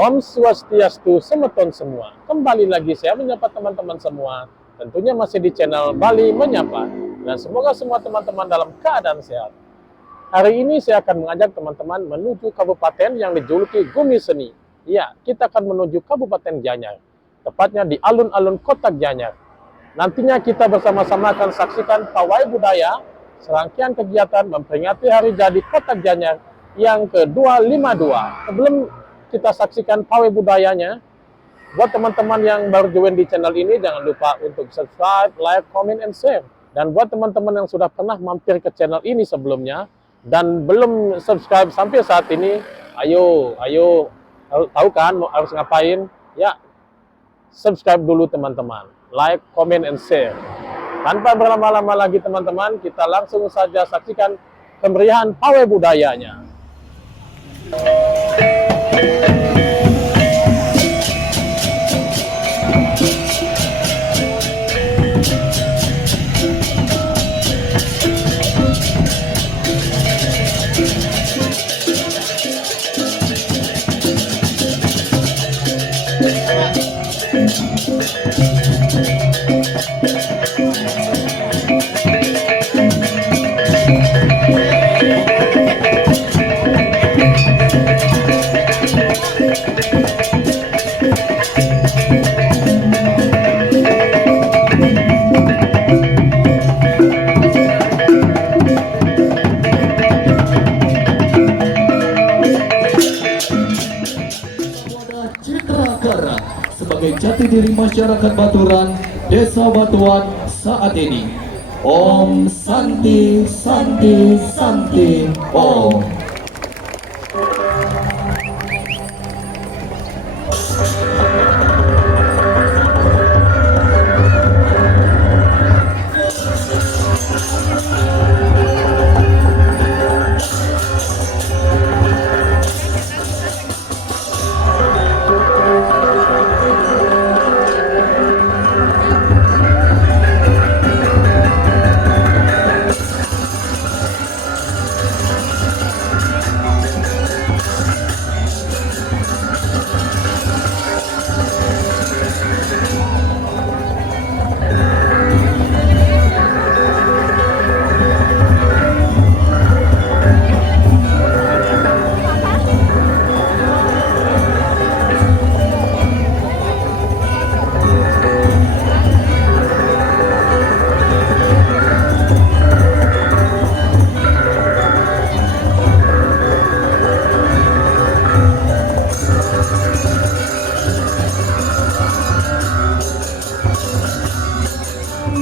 Om Swastiastu semeton semua. Kembali lagi saya menyapa teman-teman semua. Tentunya masih di channel Bali Menyapa. Dan semoga semua teman-teman dalam keadaan sehat. Hari ini saya akan mengajak teman-teman menuju kabupaten yang dijuluki Gumi Seni. Ya, kita akan menuju Kabupaten Gianyar. Tepatnya di alun-alun kota Gianyar. Nantinya kita bersama-sama akan saksikan pawai budaya, serangkaian kegiatan memperingati hari jadi kota Gianyar yang ke-252. Sebelum kita saksikan pawai budayanya, buat teman-teman yang baru join di channel ini, jangan lupa untuk subscribe, like, comment, and share. Dan buat teman-teman yang sudah pernah mampir ke channel ini sebelumnya, dan belum subscribe sampai saat ini, ayo, tahu kan harus ngapain? Ya, subscribe dulu teman-teman, like, comment, and share. Tanpa berlama-lama lagi teman-teman, kita langsung saja saksikan kemeriahan pawai budayanya. Sebagai jati diri masyarakat Baturan, Desa Batuan saat ini. Om Santi Santi Santi Om.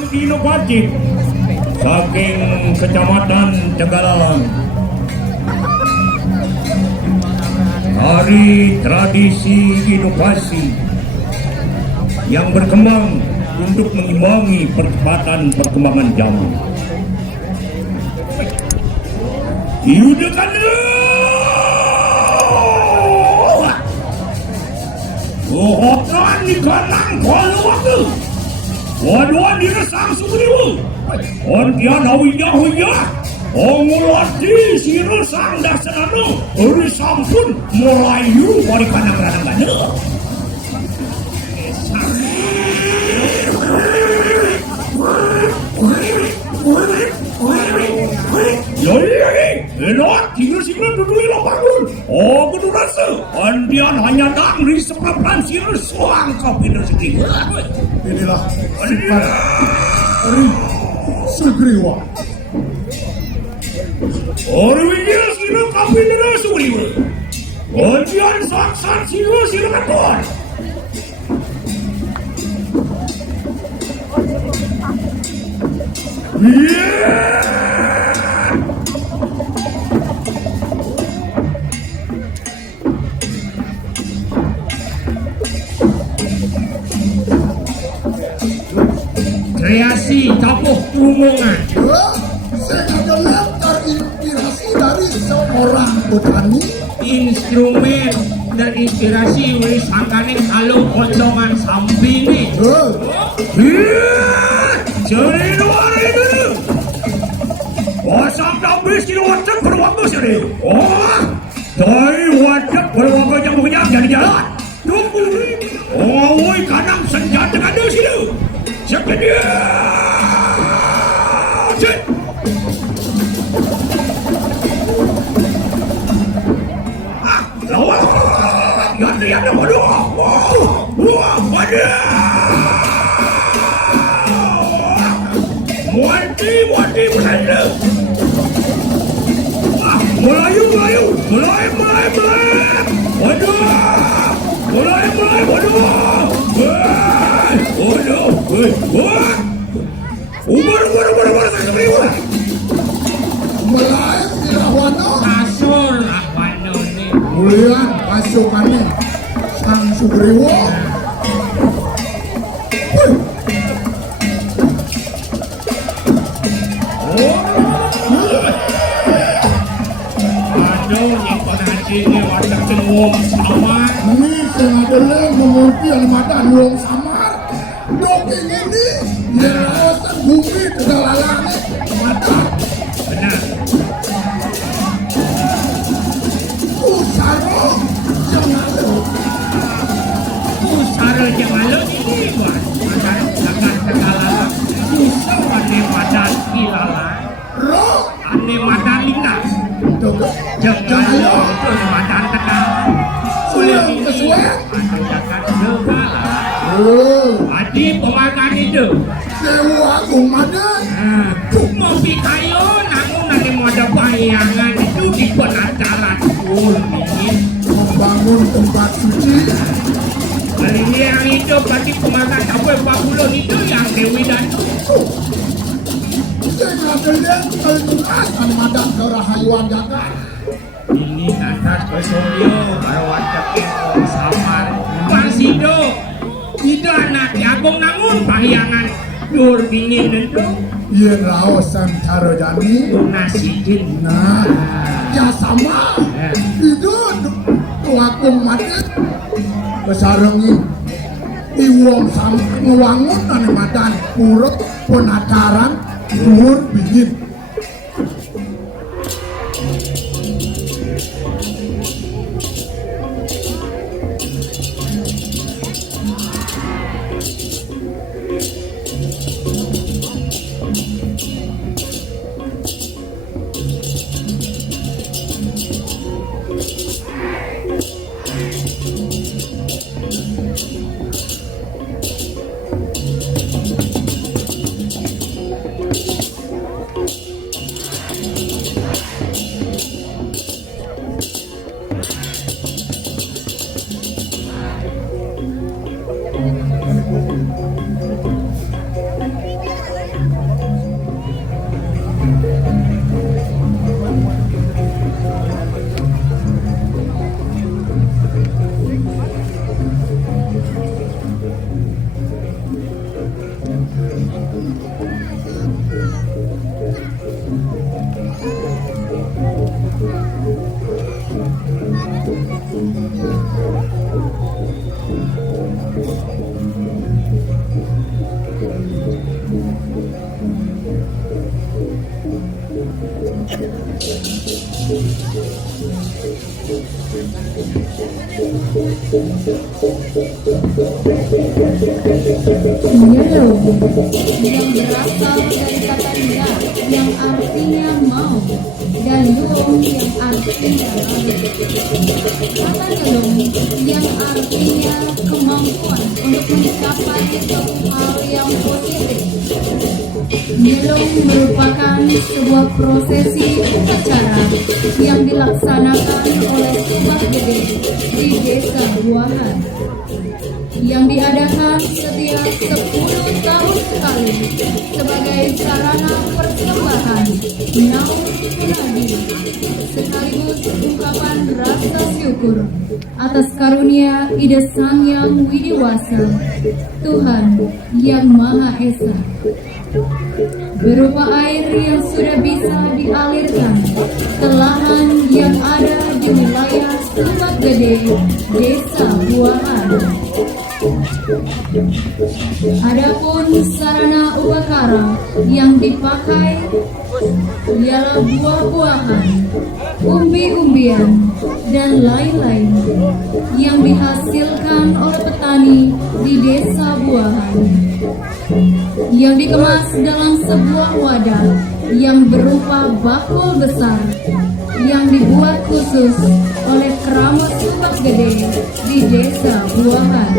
Inovatif saking Kecamatan Tegalalang. Hari tradisi inovasi yang berkembang untuk mengimbangi percepatan perkembangan zaman. Yudakan Hohotan di kanang kuala waktu. Waduan diresang sumriwu. Ontian hawiyah. Ongulati si resang dasananu. Uri sampun melayu bari kanang ranang-ranang. Yoi, elok, tinggal duduk lo bangun. Oh, kudu rasa. Andian hanya dangri seprapan sirah suang kau pindah sedih. Inilah sifat Sugriwa. Orangnya sirah kau pindah Sugriwa. Andian saksan sirah kakon. Kreasi capuh rumungan. Saya adalah terinspirasi dari seorang petani. Instrumen terinspirasi oleh sangkaning halung kondongan sampini. Jadi luar itu. Pasang habis di wajah berwaktu sini. Oh, dari wajah berwaktu yang punya jadi jalan. Cik. Ah, lawan. Yang waduh. Wah, waduh. Muati beranda. Ah, Melayu. Mulai. Waduh. Mulai, waduh. Waduh. Wah. Umur saya beriwa. Mulai Irawana Kasur Rahwana ini. Mulian pasukannya Sang Sugriwo. Wih, Aduh, yang pengaji ini wadah cengung sama. ini sengaja memuji almadan wong samar. Dok ini yang lawasan bumi kedalalannya mata Benar. usaro jangan Usara jemalah ini buat makan segala. Usah ane madan kilala. roh Ane madan lina. Jangan lupa madan tekan. sudah kesuai. Madan segala. Oh, Adi pemakan itu. Dewa Agung Madan. Mobil kayu namun nanti mau ada bayangan itu di penataran ini. Membangun tempat suci. Kali ini yang itu berarti pemakan sampai 40 itu yang Dewi dan Sengaja kelunas almadan ke Rahayuan Jagat. ini atas kesoyo baru wajakin orang samar Pasido itu anak Agung namun bayangan dur dingin itu Yen Raosan Carojani. nasikin. Nah, ya sama. Itu Agung Madan besarengi iwong sama ngewangun ane madan purut penataran dhuwur bingin. Yellow yang berasal dari kata ya yang artinya mau dan long yang artinya lalu. Kata yellow yang artinya kemampuan untuk mencapai suatu hal yang positif. Yellow merupakan sebuah prosesi upacara yang dilaksanakan oleh Subak Gede di Desa Buahan yang diadakan setiap 10 tahun sekali sebagai sarana persembahan naung punadi sekaligus ungkapan rasa syukur atas karunia ide Sang Yang Widiwasa Tuhan Yang Maha Esa berupa air yang sudah bisa dialirkan ke lahan yang ada di wilayah Subak Gede, Desa Buahan. Adapun sarana upakara yang dipakai ialah buah-buahan, umbi-umbian, dan lain-lain yang dihasilkan oleh petani di desa Buahan, yang dikemas dalam sebuah wadah yang berupa bakul besar yang dibuat khusus oleh keramat Subak Gede di desa Buahan.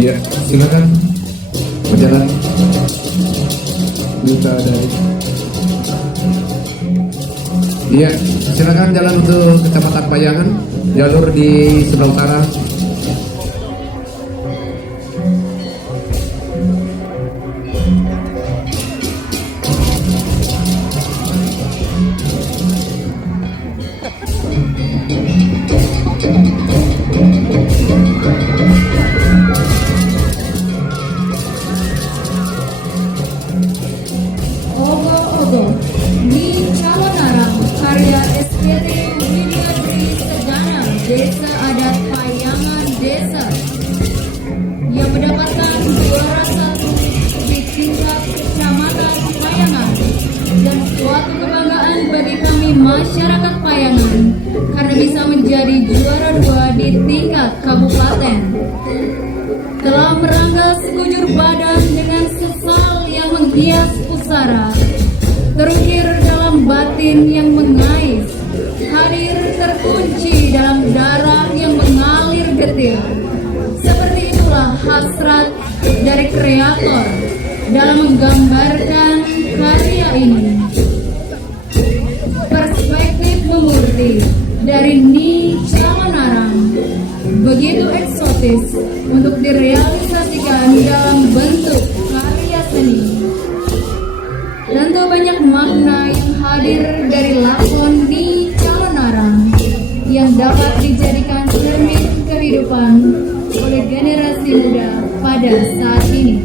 Iya, silakan berjalan. Duta dari. Iya, silakan jalan untuk Kecamatan Payangan, jalur di sebelah utara. Ogo-ogo di Calonarang, karya SPT Widyadri Segana, Desa Adat Payangan Desa, yang mendapatkan juara 1 di tingkat Kecamatan Payangan, dan suatu kebanggaan bagi kami masyarakat Payangan karena bisa menjadi juara 2 di tingkat kabupaten. Telah merangga sekujur badan dengan sesal yang menghias pusara, terukir dalam batin yang mengais, hadir terkunci dalam darah yang mengalir getir. Seperti itulah hasrat dari kreator dalam menggambarkan karya ini. Perspektif memurti dari Ni Calonarang begitu eksotis untuk direalisasikan dalam bentuk karya seni. Tentu banyak makna yang hadir dari lakon Ni Calonarang yang dapat dijadikan cermin kehidupan oleh generasi muda pada saat ini.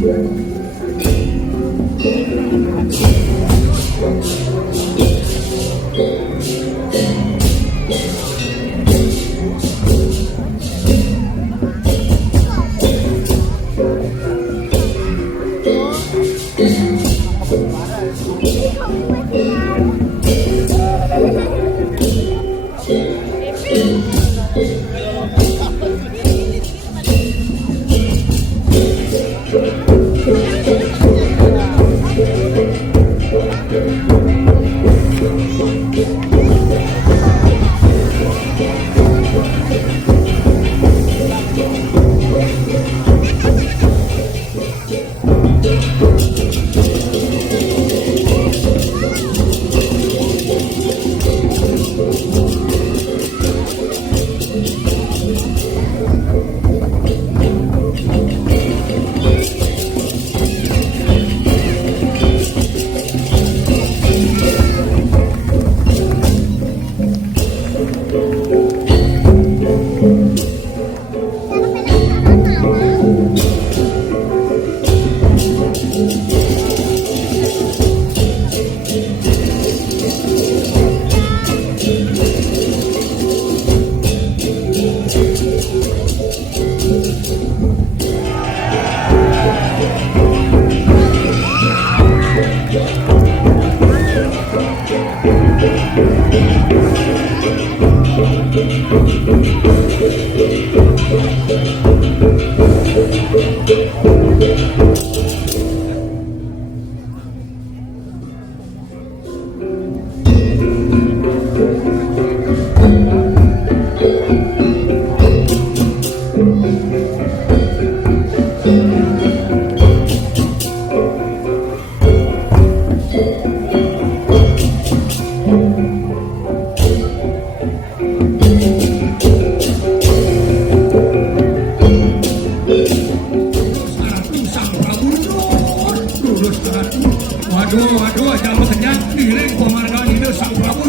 Waduh, jangan bekerja direng penghargaan itu sang Prabu.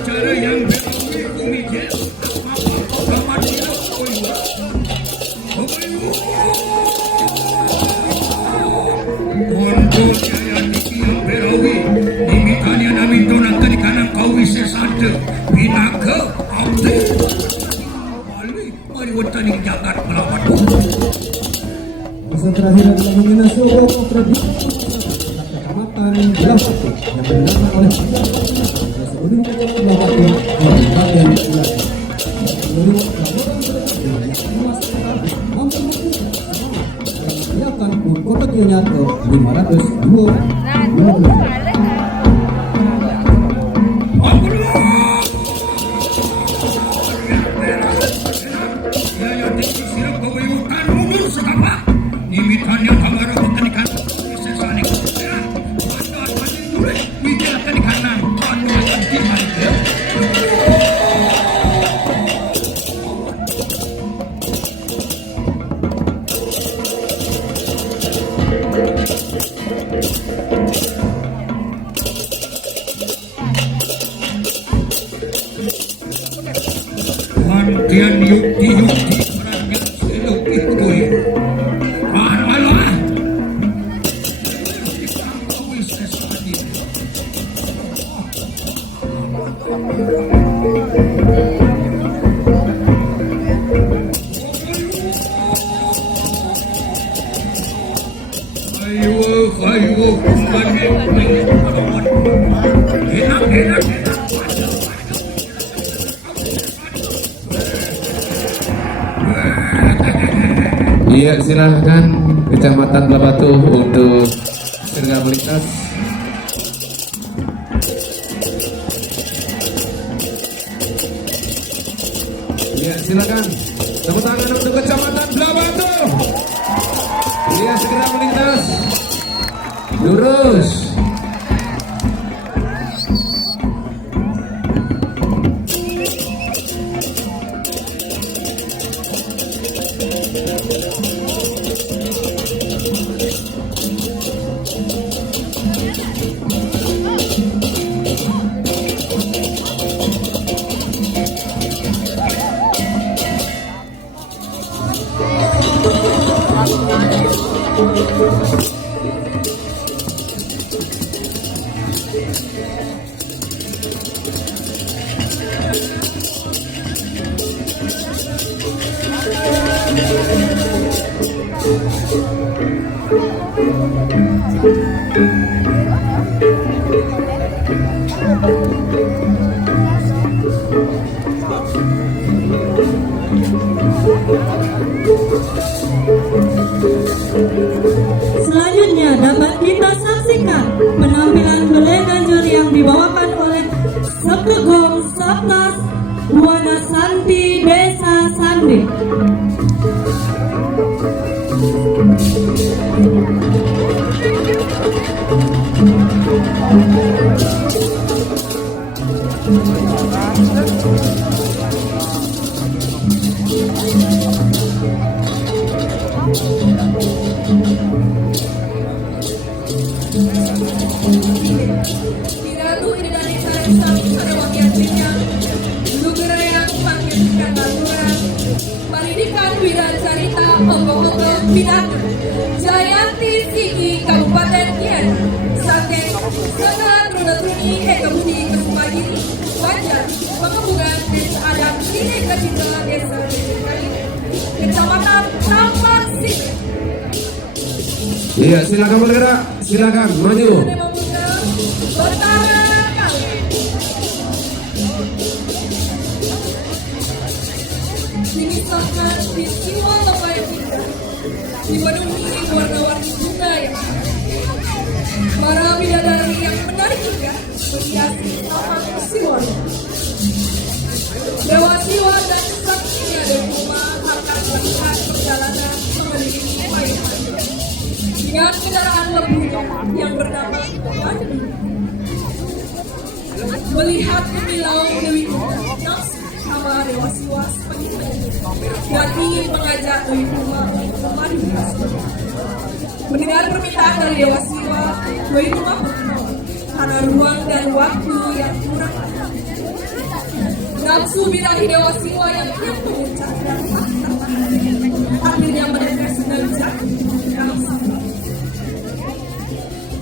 Cara yang berlaku kumijel apa tidak untuk yang dikiam berawi dimitanya nami donakan kanan kau bisa sadar binaka abdi mari wetani jagat melawan Masa terakhir adalah nominasi Romo Tradisi Kecamatan Blawatu yang dimenangkan oleh sebelum Blawatu dari bagian Ulat. Sebelum Blawatu yang memastikan mampu mempersiapkan kota Kionya ke 520. Mantian yukti perannya seluki kudui malah ayo kembali enak Iya, silahkan Kecamatan Blawatu untuk segera melintas. Iya, silakan. Tepuk tangan untuk Kecamatan Blawatu. Iya, segera melintas. Lurus. Selanjutnya dapat kita saksikan penampilan Belai Ganjur yang dibawakan oleh Sepegong Sabnas Buana Santi Desa Sandi. Kiratu ini dari saya pada wakil tinggal Lugeraya panggilkan aturan Pendidikan Widan Carita Ogo-ogo Pidato Jayanti Siki Kabupaten Kian Sate Sangat Runatuni Eka Budi Kesumagi Wajar Pengembangan Desa Adat Sini Kecita Desa Kecamatan Tampak Sini. Iya, silakan bergerak, silakan maju. Dimisahkan peristiwa lebay indah dipenuhi warna-warni bunga yang para bidadari yang menarik indah menghiasi taman Siwan. Dewa Siwa dan saksinya dan rumah akan melihat perjalanan mengelilingi Payuhan dengan kendaraan lembunya yang bernama Mandi. Melihat kemilau Dewi Kumar sama Dewa Siwa dan ingin mengajak Dewi Kumar untuk memadu mendengar permintaan dari Dewa Siwa, Dewi Kumar karena ruang dan waktu yang kurang. Nafsu birahi Dewa Siwa yang kian memuncak dan tak tertahan. Akhirnya mereka sengaja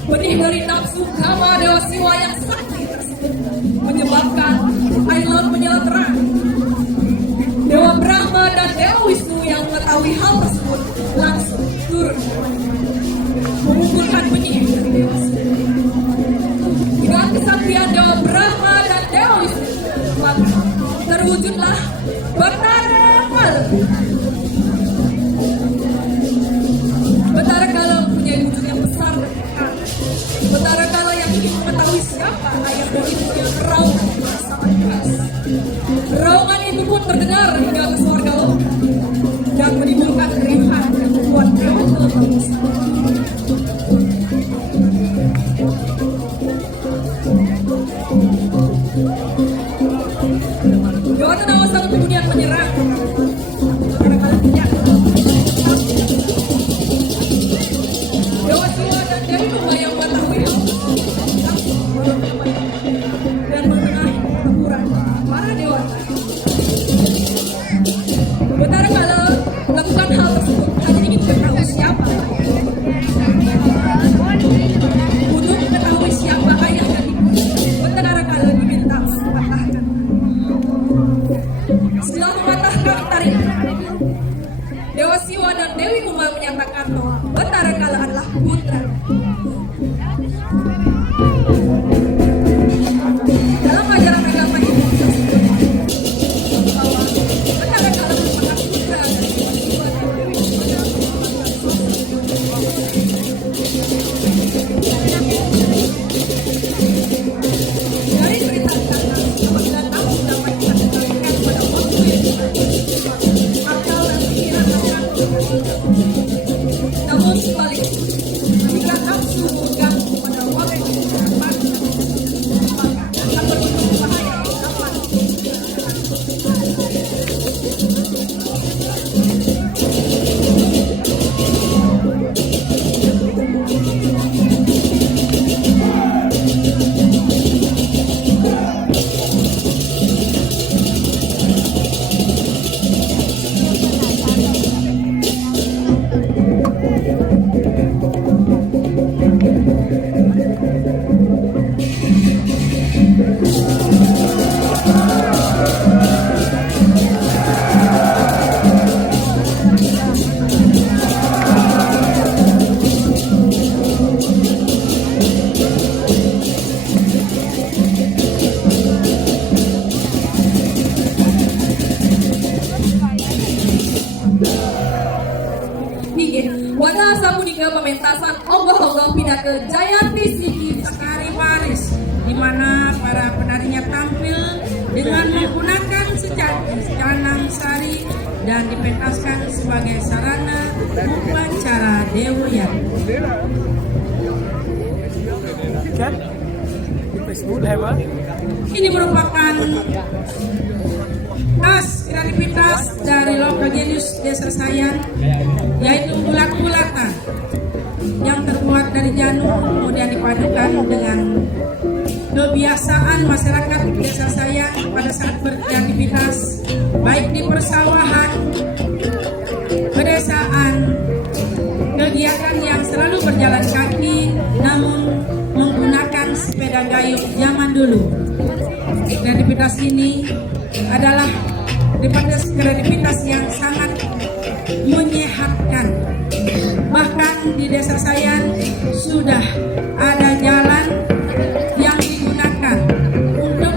benih dari nafsu kama Dewa Siwa yang sakti tersebut menyebabkan air laut menyala terang. Dewa Brahma dan Dewa Wisnu yang mengetahui hal tersebut langsung turun mengumpulkan benih dari Dewa Siwa. Dengan kesaktian Dewa Brahma dan Dewa Wisnu, maka terwujudlah Betara Kala. Betara Kala mempunyai wujud yang besar dan kekal. Betara Kala yang ingin mengetahui siapa ayah dari yang raungan sangat keras. Raungan itu pun terdengar hingga ke surga dan menimbulkan keriuhan yang membuat Dewa terlalu Dewa Tanawa sangat kemudian menyerang. Dewa Siwa dan Dewi Kumar yang mengetahui dan mengenai pertempuran para dewa. Betara Kala melakukan hal tersebut hanya ingin mengetahui siapa untuk mengetahui siapa ayah dari Betara Kala diminta mematahkan. Setelah mematahkan tarik, Dewa Siwa dan Dewi Kumar menyatakan bahwa Betara Kala adalah putra. Dalam ajaran agama Hindu tersebut bahwa Betara Kala merupakan putra dari Dewa Siwa dan Dewi Kumar. Dari cerita kata apabila kamu dapat dikatakan pada waktu yang akal dan pikiran akan namun sebaliknya jika nafsu mengganggu pada waktu yang tepat maka akan berujung bahaya dapat. Wana sapunika pementasan ogoh-ogoh pindah ke Jayanti Siki Sekari Paris, di mana para penarinya tampil dengan menggunakan sejati canang sari dan dipentaskan sebagai sarana upacara Dewayan. Ini merupakan tas kreativitas dari lokal genius Desa Sayan, yaitu bulat-bulatan yang terbuat dibuat dari janur, kemudian dipadukan dengan kebiasaan masyarakat desa saya pada saat beraktivitas baik di persawahan, pedesaan, kegiatan yang selalu berjalan kaki namun menggunakan sepeda gayung zaman dulu. Kreativitas ini adalah kreativitas yang sangat menyehatkan. Bahkan di desa saya sudah ada jalan yang digunakan untuk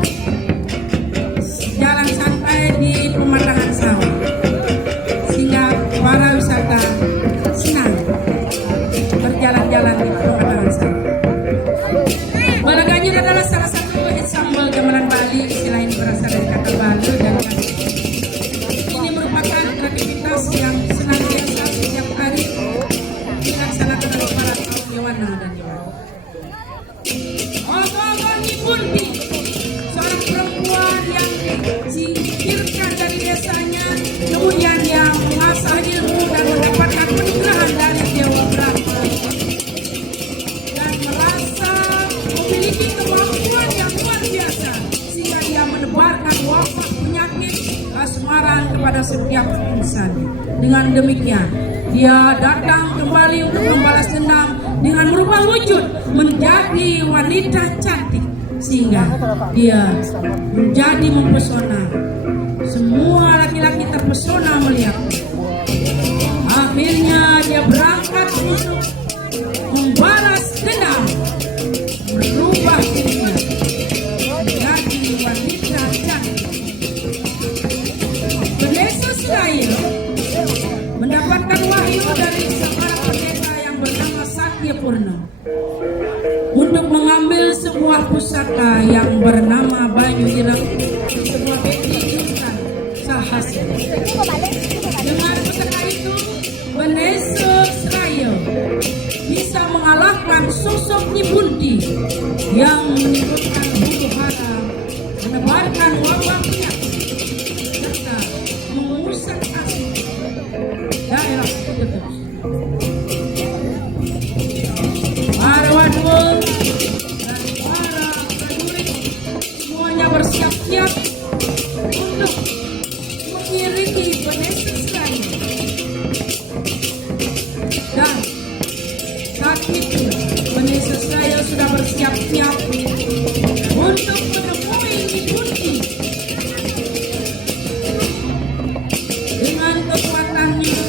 jalan santai di pemandangan sawah, sehingga para wisata senang berjalan-jalan di pemandangan sawah. Bala Ganyur adalah salah satu ensemble gamelan Bali, selain berasal dari kata Balu dan Ganyur. Ini merupakan aktivitas yang senantiasa setiap hari dilaksanakan oleh para kaum Yawana dan Yawana. Ogo-ogo Nyibundi, seorang perempuan yang disingkirkan dari desanya, kemudian yang mengasah ilmu dan mendapatkan peninggalan dari Dewa Brahma, dan merasa memiliki kemampuan yang luar biasa sehingga dia menebarkan wabah penyakit kasmaran kepada setiap insan. Dengan demikian dia datang kembali untuk membalas dendam dengan merubah wujud menjadi wanita cantik sehingga dia menjadi mempesona. Semua laki-laki terpesona melihat. Akhirnya dia berangkat untuk membalas dendam, berubah dirinya menjadi wanita cantik. Pendeta Israel mendapatkan wahyu dari seorang pendeta yang bernama Satya Purna untuk mengambil sebuah pusaka yang bernama Banyu Ireng, sebuah bukti insan Sahasya. Dengan pusaka itu, Pendeta Israel bisa mengalahkan sosok Nyibundi yang menimbulkan huru hara, menebarkan wabah penyakit, serta mengusir asli daerah tersebut. Para wadul dan para prajurit semuanya bersiap-siap untuk mengiringi Pendeta Israel. Dan saat itu Pendeta Israel sudah bersiap-siap untuk menemui Nyibundi. Dengan kekuatannya,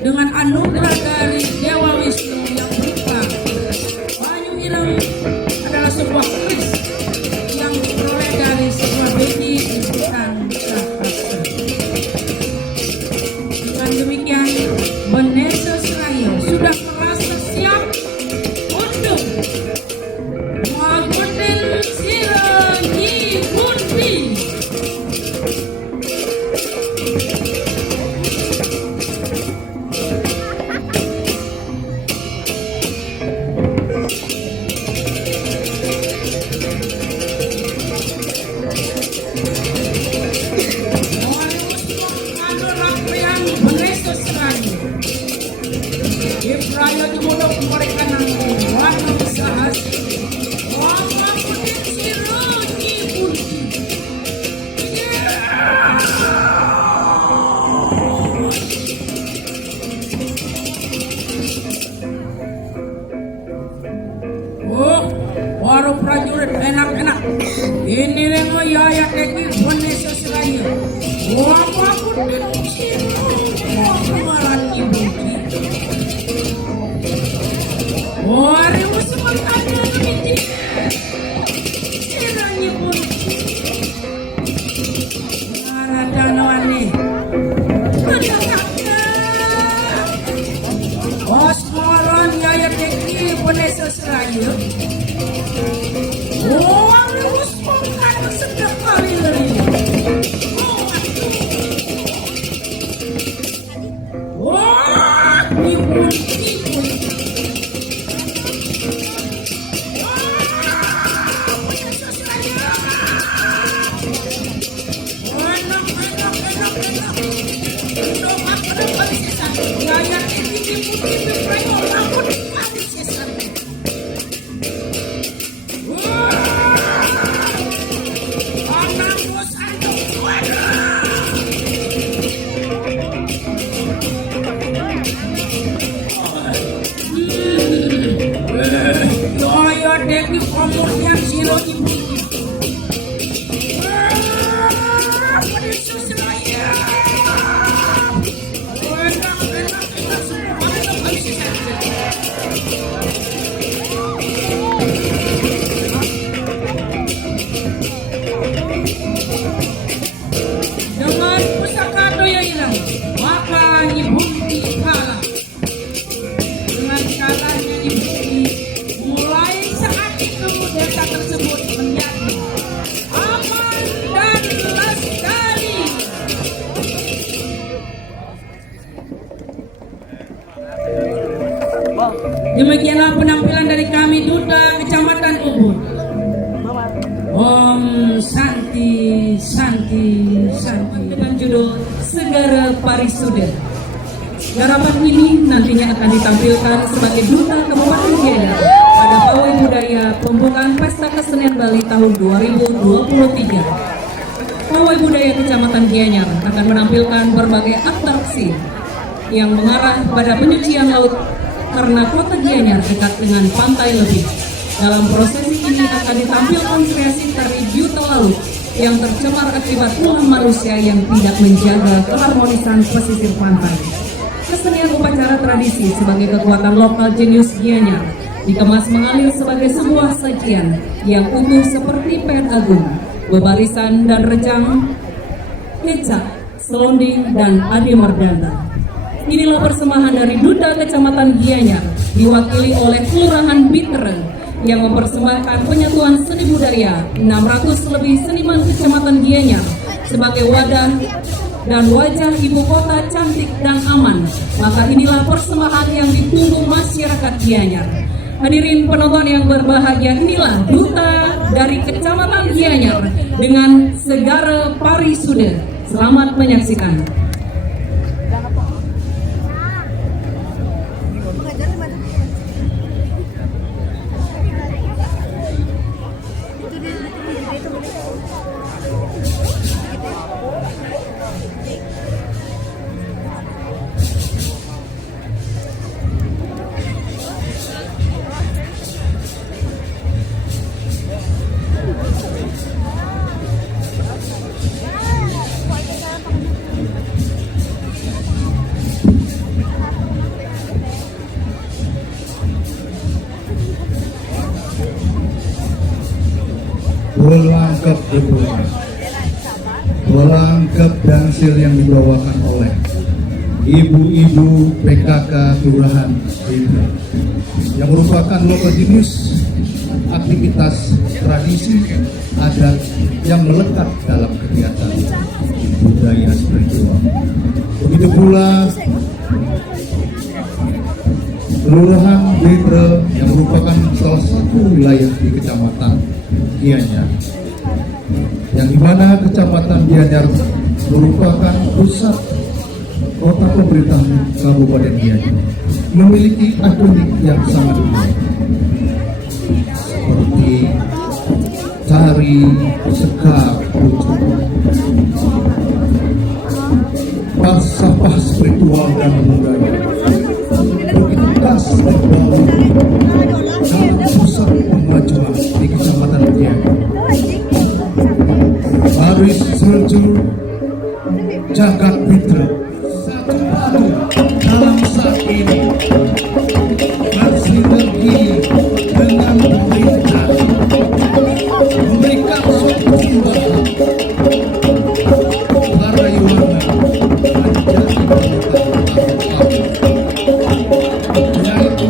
dengan anugerah dari Dewa Wisnu yang berupa Banyu Ireng adalah sebuah keris yang diperoleh dari sebuah biji insan Sahasra. Dengan demikian, Pendeta Israel sudah merasa siap untuk mengikuti sirah Nyibundi. Oh, baru prajurit enak-enak. Ini lengo ya teki Pendeta Israel. Wah, aku kemaran Nyibundi. Wah, ribu semangat Nyibundi. Sirah Nyibundi. Mana danawane? Bos moron ya teki Pendeta Israel. Oh, ribu semangat sedap kali ini. Wah, Nyibundi. Gaya ini Nyibundi berprego, rambut manis sesan. Dewi Komodian Siro Ibu. Dengan pusaka daya hilang, maka dibukti kalah. Dengan kalahnya dibukti, mulai saat itu desa tersebut menjadi aman dan lestari. Demikianlah penampilan dari kami Duta Kecamatan Ubud. Om Santi Santi Santi dengan judul Segara Parisuda. Garapan ini nantinya akan ditampilkan sebagai Duta Kabupaten Gianyar pada Pawai Budaya Pembukaan Pesta Kesenian Bali tahun 2023. Pawai Budaya Kecamatan Gianyar akan menampilkan berbagai atraksi yang mengarah pada penyucian laut karena kota Gianyar dekat dengan pantai lebih. Dalam prosesi ini akan ditampilkan kreasi tari biuta laut yang tercemar akibat ulah manusia yang tidak menjaga keharmonisan pesisir pantai. Kesenian upacara tradisi sebagai kekuatan lokal jenius Gianyar dikemas mengalir sebagai sebuah sajian yang utuh seperti pet agung, bebarisan dan rejang, kecak, selonding, dan adi merdanta. Inilah persembahan dari Duta Kecamatan Gianyar diwakili oleh Kelurahan Bitere yang mempersembahkan penyatuan seni budaya 600 lebih seniman Kecamatan Gianyar sebagai wadah dan wajah ibu kota cantik dan aman. Maka inilah persembahan yang ditunggu masyarakat Gianyar. Hadirin penonton yang berbahagia, inilah Duta dari Kecamatan Gianyar dengan Segara Parisuda. Selamat menyaksikan. Pelengkap diploma, pelengkap dansil yang dibawakan oleh ibu-ibu PKK Kelurahan Bitere yang merupakan lokal jenius aktivitas tradisi adat yang melekat dalam kegiatan budaya spiritual. Begitu pula Kelurahan Bitere yang merupakan salah satu wilayah di Kecamatan Gianyar, yang dimana Kecamatan Gianyar merupakan pusat kota pemerintahan Kabupaten Gianyar, memiliki ikonik yang sangat unik seperti tari sekar pucuk, falsafah spiritual dan budaya begitu khas terbawa dalam pusat pemajuan di Kecamatan Gianyar. Baris Selju Jagat Bitere satu padu dalam saat ini bersinergi dengan pemerintah memberikan suatu sumbangan para Yuwana menjadi yaitu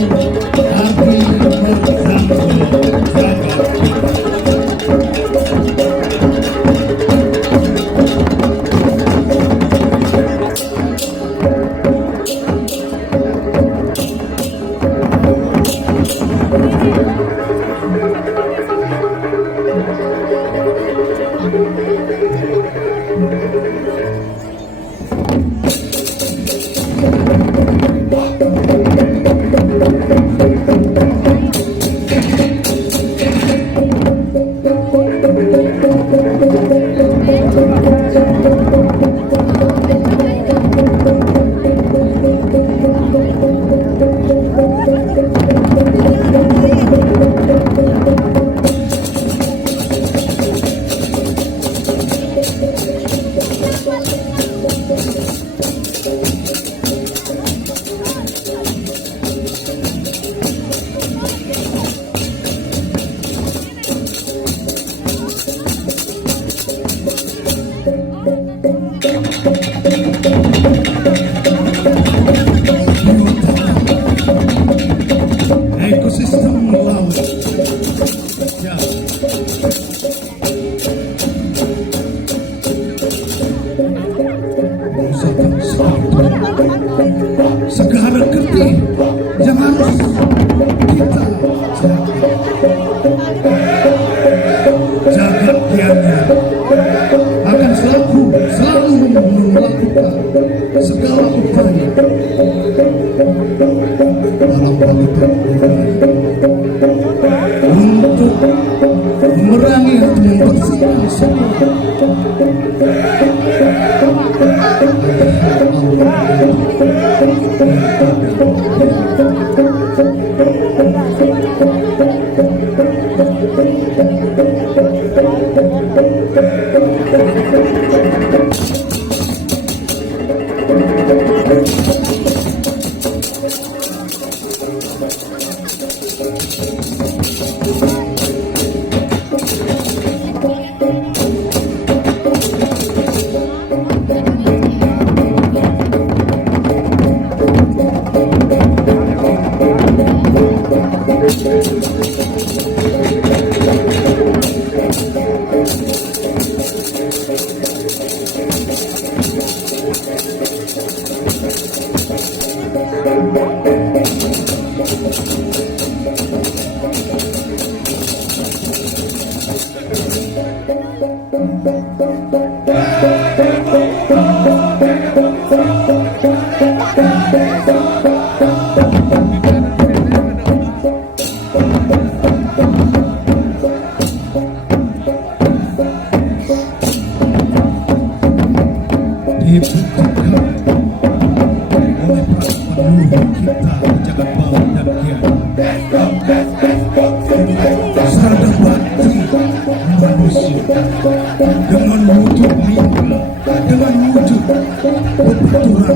dari Jagat Bitere. Jagat Gianyar akan selalu melakukan segala upaya dalam balikan untuk memerangi atau membersihkan semua dengan wujud mimpi, dengan wujud kebetulan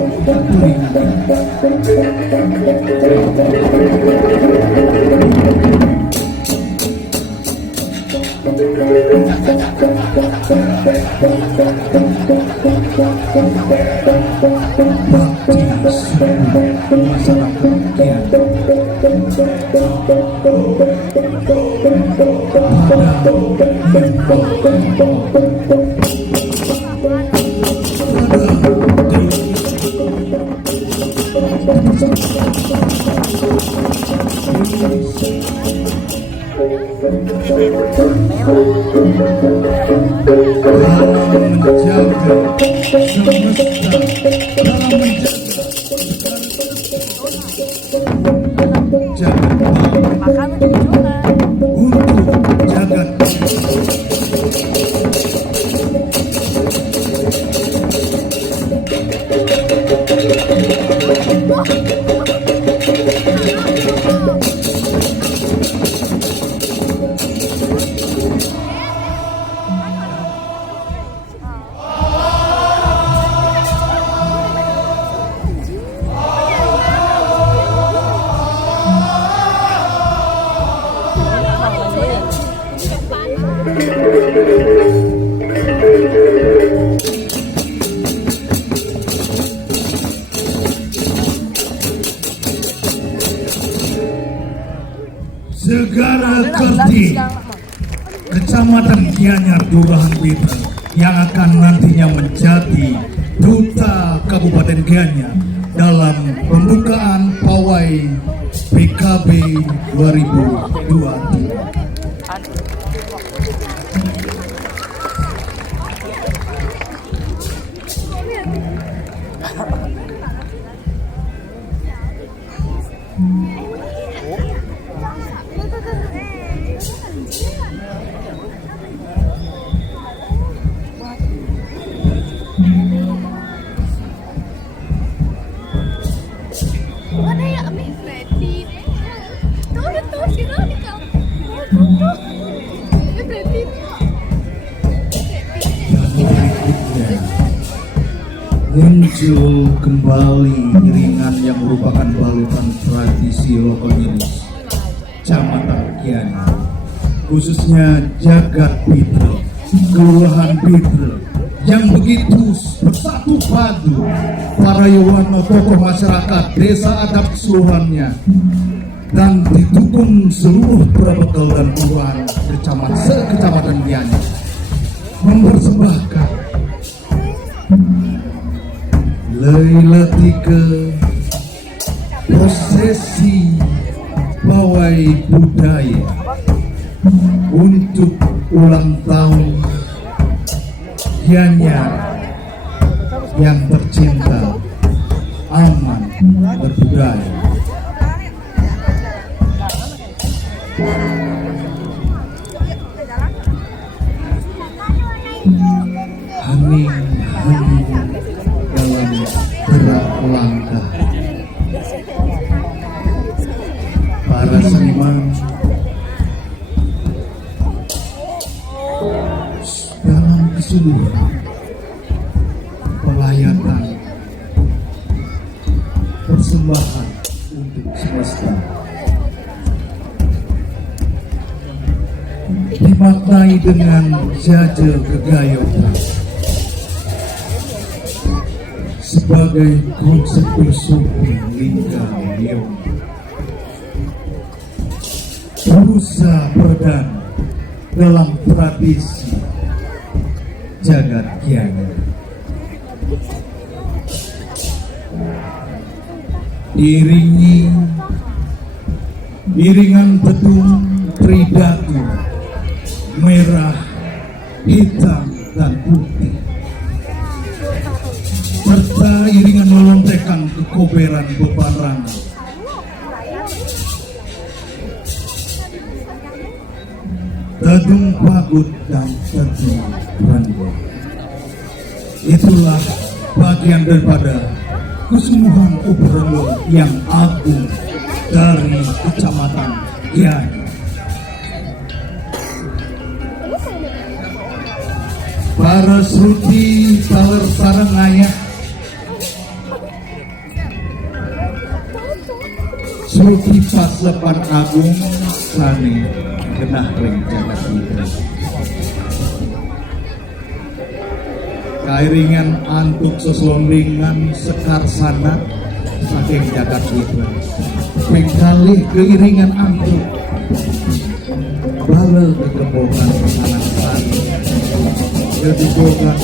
Segara Kerti, Kecamatan Gianyar, Kelurahan Bitra, yang akan nantinya menjadi duta Kabupaten Gianyar dalam pembukaan pawai PKB 2023. Muncul kembali iringan yang merupakan balutan tradisi lokal Nilis Kecamatan Gianyar, khususnya Jagat Bitra, Kelurahan Bitra, yang begitu bersatu padu para Yohana tokoh masyarakat desa adat keseluruhannya dan didukung seluruh perabekal dan kelurahan Kecamatan Gianyar mempersembahkan Lailatika prosesi pawai budaya untuk ulang tahun Gianyar yang tercinta, aman, berbudaya. Hening-hening dalam gerak langkah para seniman dalam keseluruhan pelayatan persembahan untuk semesta dimaknai dengan jajal kegayotan sebagai konsep filosofi lingkar Leong, berusaha perdana dalam tradisi jagat Gianyar. Iringan petung tridatu merah, hitam, dan putih, serta iringan melontekkan kekoberan bebarangan. Tedung pagut dan tedung random. Itulah bagian daripada kesungguhan Uberelo yang agung dari Kecamatan Gianyar. Para Sruti Taler Sarangaya, Sruti Pasepan Agung Sani Genah Ring Jagat Putra, kairingan antuk seselondingan sekar sanat saking Jagat Putra, pengkalih keiringan antuk bala kegembongan anak sari kedudukan